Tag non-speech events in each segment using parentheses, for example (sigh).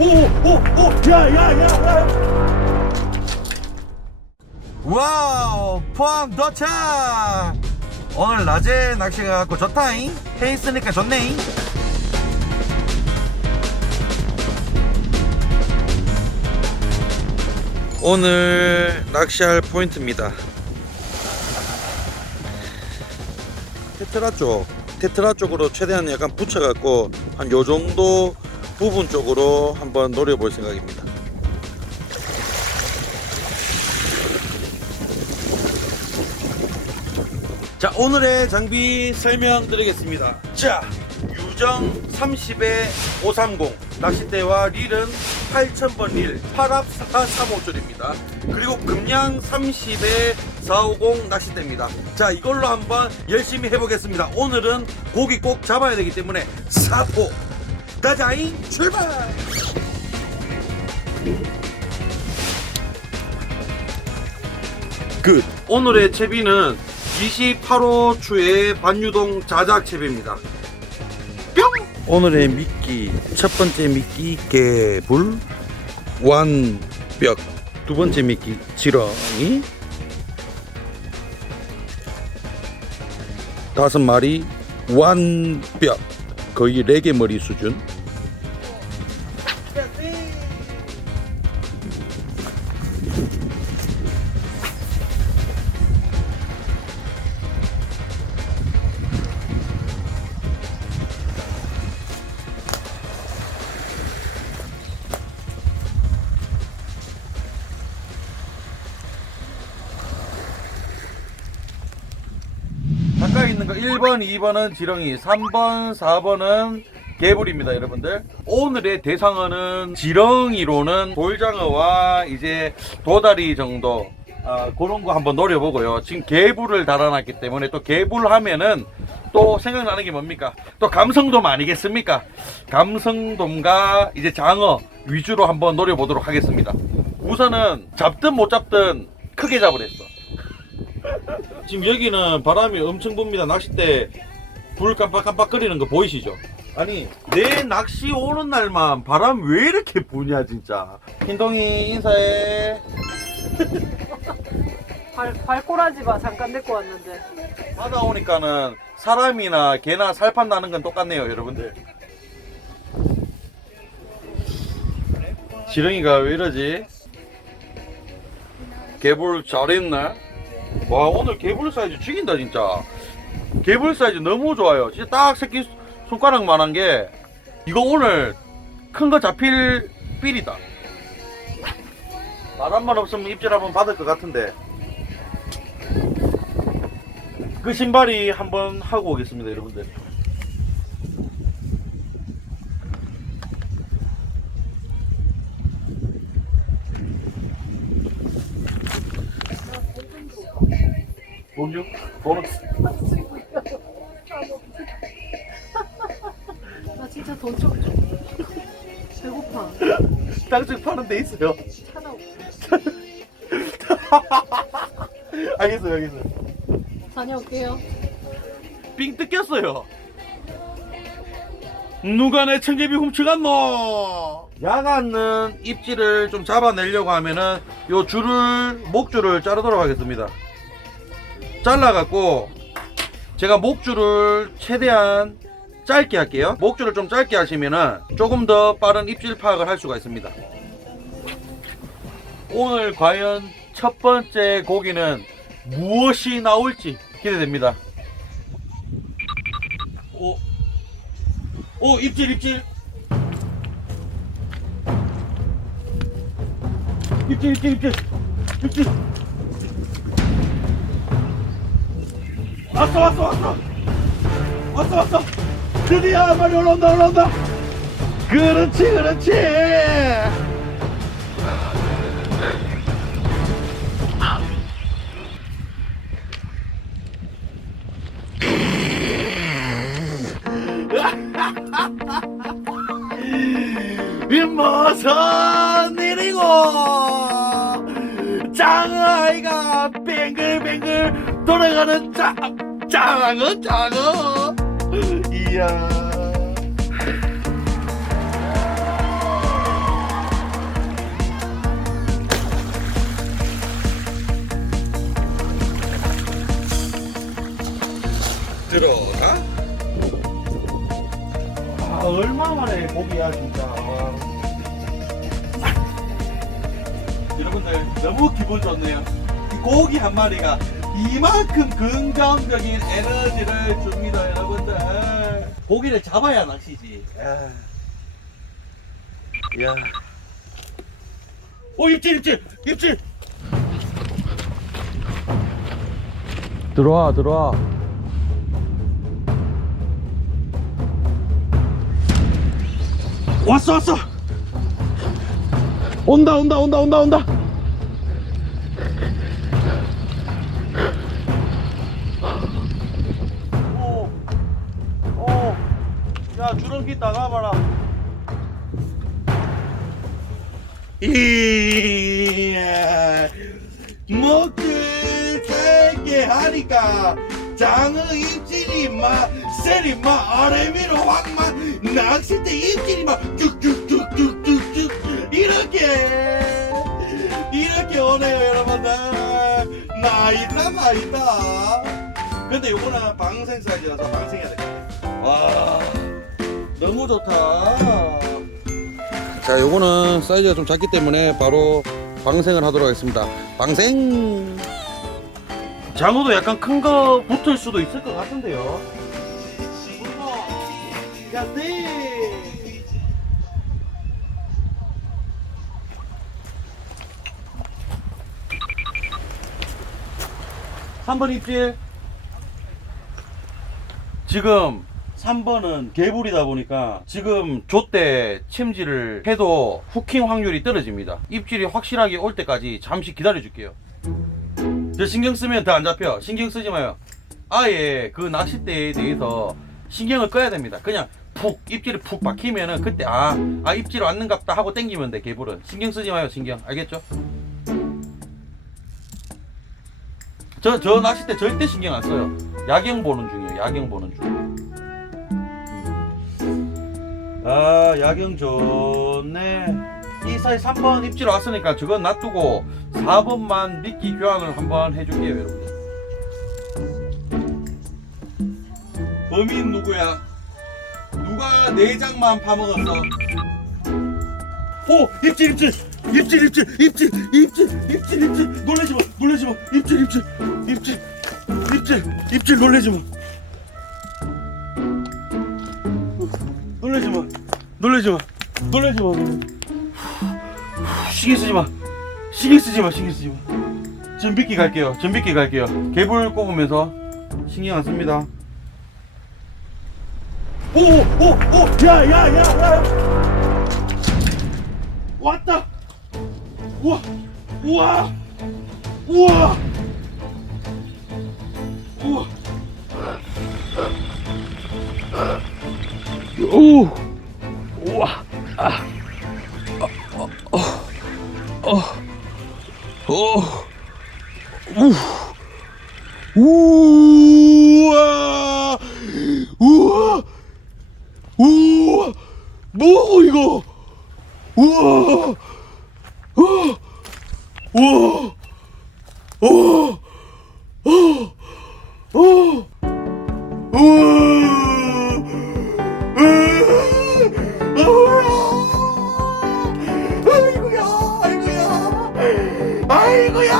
오오오 야야야 와우 포항 도착! 오늘 낮에 낚시가 갖고 좋다잉? 해 있으니까 좋네잉? 오늘 낚시할 포인트입니다. 테트라 쪽 테트라 쪽으로 최대한 약간 붙여갖고 한 요 정도 부분 쪽으로 한번 노려볼 생각입니다. 자 오늘의 장비 설명드리겠습니다. 자 유정 30에 530 낚싯대와 릴은 8000번 릴 8합 435줄입니다. 그리고 금양 30에 450 낚싯대입니다. 자 이걸로 한번 열심히 해보겠습니다. 오늘은 고기 꼭 잡아야 되기 때문에 사포 가자잉 출발! 끝. 오늘의 채비는 28호 추의 반유동 자작 채비입니다. 뿅! 오늘의 미끼 첫 번째 미끼 개불. 완벽. 두 번째 미끼 지렁이. 다섯 마리 완벽. 거의 레게 머리 수준 2번은 지렁이, 3번, 4번은 개불입니다, 여러분들. 오늘의 대상어는 지렁이로는 돌장어와 이제 도다리 정도 아, 그런 거 한번 노려보고요. 지금 개불을 달아놨기 때문에 또 개불 하면은 또 생각나는 게 뭡니까? 또 감성돔 아니겠습니까? 감성돔과 이제 장어 위주로 한번 노려보도록 하겠습니다. 우선은 잡든 못 잡든 크게 잡으랬어. 지금 여기는 바람이 엄청 붑니다. 낚싯대 불 깜빡깜빡 거리는 거 보이시죠? 아니 내 낚시 오는 날만 바람 왜 이렇게 부냐 진짜. 흰동이 인사해. (laughs) 발, 발꼬라지 마 잠깐 데리고 왔는데 바다 오니까는 사람이나 개나 살판 나는 건 똑같네요, 여러분들. 지렁이가 왜 이러지? 개불 잘했네. 와 오늘 개불 사이즈 죽인다 진짜. 개불 사이즈 너무 좋아요. 진짜 딱 새끼 손가락만한 게 이거 오늘 큰 거 잡힐 필이다. 바람만 없으면 입질 한번 받을 것 같은데. 그 신발이 한번 하고 오겠습니다, 여러분들. 뭔죠? 나 진짜 돈 좀 줘. 배고파 땅집 파는 데 있어요. 찾아올게 (laughs) 알겠어요, 알겠어요. 다녀올게요 삥 뜯겼어요. 누가 내 청개비 훔쳐갔노? 야간은 입질을 좀 잡아내려고 하면은 요 줄을 목줄을 자르도록 하겠습니다. 잘라갖고 제가 목줄을 최대한 짧게 할게요. 목줄을 좀 짧게 하시면은 조금 더 빠른 입질 파악을 할 수가 있습니다. 오늘 과연 첫 번째 고기는 무엇이 나올지 기대됩니다. 오, 오 입질 입질. 입질 입질 입질 입질. 왔어 왔어 왔어 왔어 왔어. 드디어 빨리 올라온다 올라온다. 그렇지 그렇지. 이 무슨 일이고 장아이가 뱅글뱅글 돌아가는 장, 장어 장어. 이야. 들어가 아 얼마만에 고기야 진짜. 와. 여러분들 너무 기분 좋네요. 이 고기 한 마리가 이만큼 긍정적인 에너지를 줍니다, 여러분들. 고기를 잡아야 낚시지. 야. 야. 오 입질 입질 입질. 들어와 들어와. 왔어 왔어. 온다 온다 온다 온다 온다. 야 주렁기 나가봐라. 이야, 먹을 살게 하니까 장어 입질이 막 셀이 막 아래 위로 확막 낚싯대 입질이 막 쭉쭉쭉쭉쭉쭉 이렇게 이렇게 오네요 여러분들. 나있다 나있다. 근데 요거는 방생 사이즈라서 방생해야 돼와 너무 좋다 자 요거는 사이즈가 좀 작기 때문에 바로 방생을 하도록 하겠습니다 방생 장어도 약간 큰 거 붙을 수도 있을 것 같은데요 야, 네. 3번 입질. 지금 3번은 개불이다 보니까 지금 조때 침질을 해도 후킹 확률이 떨어집니다. 입질이 확실하게 올 때까지 잠시 기다려 줄게요. 저 신경 쓰면 더안 잡혀. 신경 쓰지 마요. 아예 그 낚싯대에 대해서 신경을 꺼야 됩니다. 그냥 푹 입질이 푹 박히면은 그때 아, 아 입질 왔는갑다 하고 땡기면 돼 개불은 신경 쓰지 마요 신경 알겠죠? 저저 낚싯대 절대 신경 안 써요. 야경 보는 중이에요. 야경 보는 중. 음. 아 야경 좋네. 이 사이 3번 입질 왔으니까 저건 놔두고 4번만 미끼 교환을 한번 해줄게요 여러분. 범인 누구야? 누가 내장만 파먹었어? 오 입질 입질 입질 입질 입질 입질 입질 입질 놀라지 마 놀라지 마 입질 입질 입질 입질 입질 놀라지 마 놀라지 마 놀라지 마. 놀라지 마 신경 쓰지 마. 신경 쓰지 마 신경 쓰지 마. 전비기 갈게요. 전비기 갈게요. 개불 꼽으면서 신경 안 씁니다. 오 오 오 야 야야. 왔다. 우와 우와 우와. 우와. 오 우와. 우와. 우와. 우와. 뭐 이거? 우와. 우와 우와. 우와 우와 우와 아이고야 아이고야 아이고야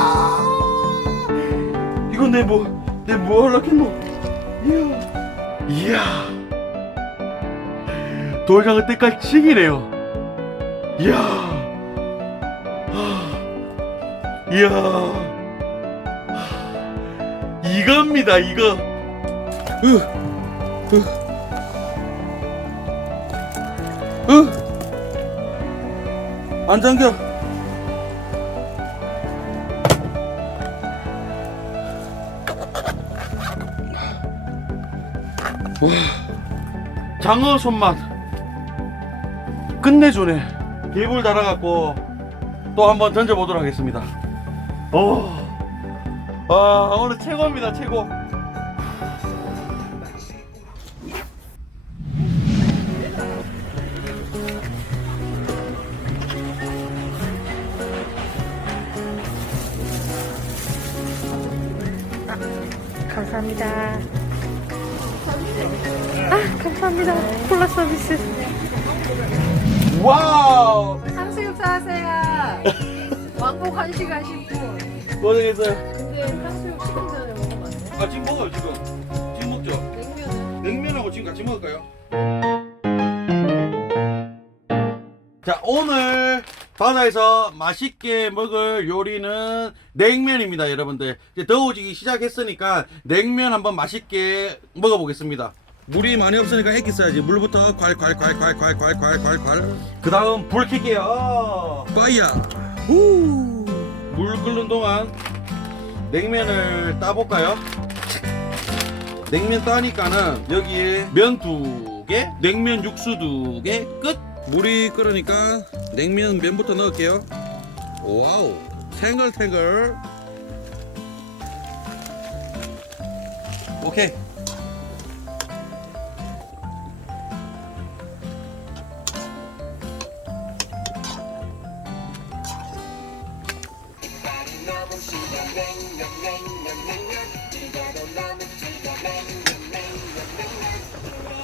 이거 내 뭐 내 뭐 하려고 했노 이야 이야 돌장어 때까지 치기네요. 이야. 하, 이야. 하, 이겁니다, 이거. 으, 으. 으. 안 잠겨. 와. 장어 손맛 끝내주네 개불 달아갖고 또 한번 던져보도록 하겠습니다 오, 아 오늘 최고입니다 최고 아, 감사합니다. 콜라 서비스. 와우 탕수육 사세요. 왕복 1시간 10분. 고생했어요 근데 탕수육 식기 전에 돼? 아 지금 먹어요 지금 지금 먹죠 냉면은? 냉면하고 지금 같이 먹을까요? 자 오늘 바다에서 맛있게 먹을 요리는 냉면입니다 여러분들. 이제 더워지기 시작했으니까 냉면 한번 맛있게 먹어보겠습니다. 물이 많이 없으니까 액기 써야지. 물부터 콸콸콸콸콸콸콸콸 그 다음 불 켤게요. 빠이야 물 끓는 동안 냉면을 따볼까요? 냉면 따니까는 여기에 면 두 개, 냉면 육수 두 개, 끝! 물이 끓으니까 냉면 면부터 넣을게요. 와우, 탱글탱글. 오케이.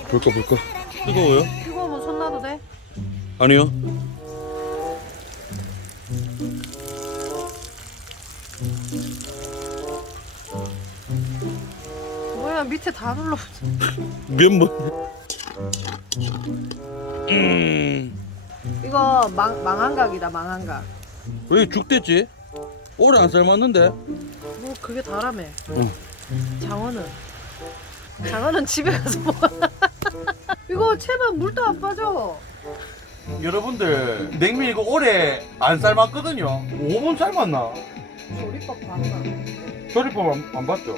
불꺼 불꺼. 뜨거워요? 아니요. 뭐야 밑에 다 눌러. 면 뭐? 음. 이거 망, 망한각이다 망한각. 왜 죽됐지? 오래 안 삶았는데? 뭐 그게 다라며. 응. 장어는? 장어는 집에 가서 먹어. (laughs) 이거 제발 물도 안 빠져. 여러분들 냉면 이거 오래 안 삶았거든요. 5분 삶았나? 조리법 봤나? 조리법 안, 안 봤죠?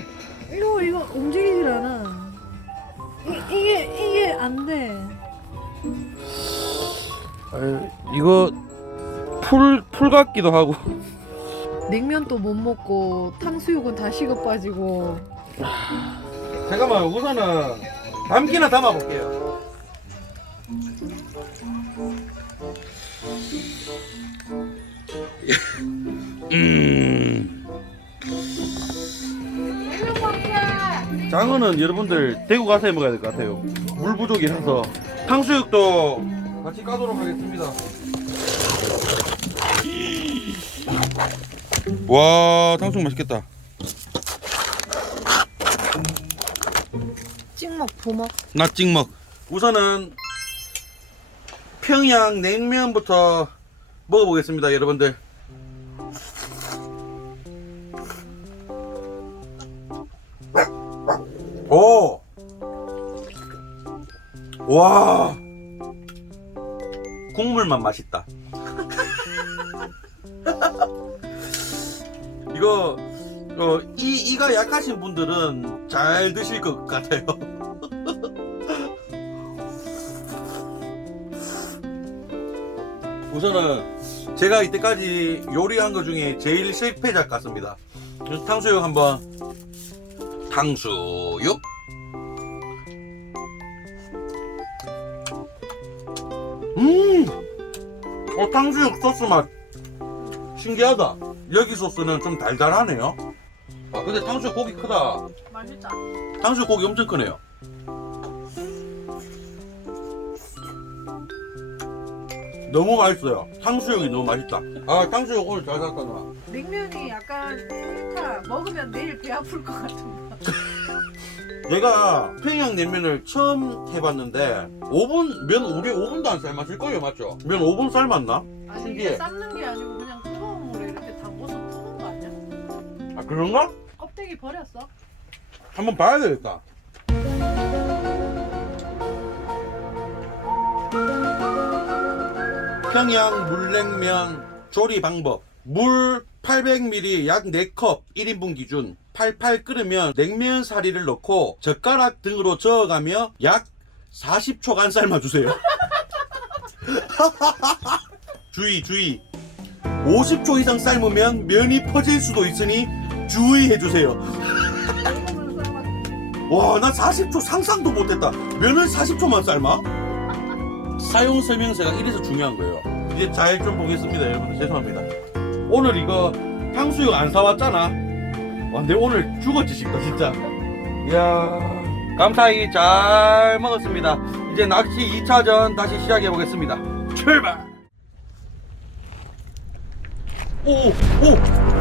이거 이거 움직이질 않아. 이, 이게 이게 안 돼. 이거 풀, 풀 같기도 하고. 냉면도 못 먹고 탕수육은 다 식어 빠지고. 잠깐만 우선은 담기나 담아볼게요. 음. 장어는 여러분들 대구 가서 해 먹어야 될 것 같아요. 물 부족이라서 탕수육도 같이 까도록 하겠습니다. 와 탕수육 맛있겠다. 찍먹 부먹. 나 찍먹. 우선은 평양 냉면부터 먹어보겠습니다, 여러분들. 오! 와! 국물만 맛있다. (laughs) 이거 어, 이 이가 약하신 분들은 잘 드실 것 같아요. 우선은 제가 이때까지 요리한 것 중에 제일 실패작 같습니다. 그래서 탕수육 한번 탕수육 음, 어 탕수육 소스 맛 신기하다. 여기 소스는 좀 달달하네요. 아 근데 탕수육 고기 크다. 맛있다. 탕수육 고기 엄청 크네요. 너무 맛있어요. 탕수육이 너무 맛있다. 아 탕수육 오늘 잘 샀다 나. 냉면이 약간 싫다. 먹으면 내일 배 아플 것 같은 거. (laughs) 내가 평양 냉면을 처음 해봤는데 5분 면 우리 5분도 안 삶았을 거예요 맞죠? 면 5분 삶았나? 아니 신기해. 이게 삶는 게 아니고 그냥 뜨거운 물에 이렇게 담궈서 푸는 거 아니야? 아 그런가? 껍데기 버렸어? 한번 봐야 되겠다. 평양 물냉면 조리 방법. 물 800ml 약 4컵 1인분 기준. 팔팔 끓으면 냉면 사리를 넣고 젓가락 등으로 저어가며 약 40초간 삶아주세요. (laughs) 주의, 주의. 50초 이상 삶으면 면이 퍼질 수도 있으니 주의해주세요. 먹으면 삶아. 와, 나 40초 상상도 못했다. 면을 40초만 삶아? 사용 설명서가 이래서 중요한 거예요. 이제 잘 좀 보겠습니다, 여러분들. 죄송합니다. 오늘 이거 탕수육 안 사왔잖아. 와, 내 오늘 죽었지 싶다, 진짜. 이야, 감사히 잘 먹었습니다. 이제 낚시 2차전 다시 시작해 보겠습니다. 출발 오 오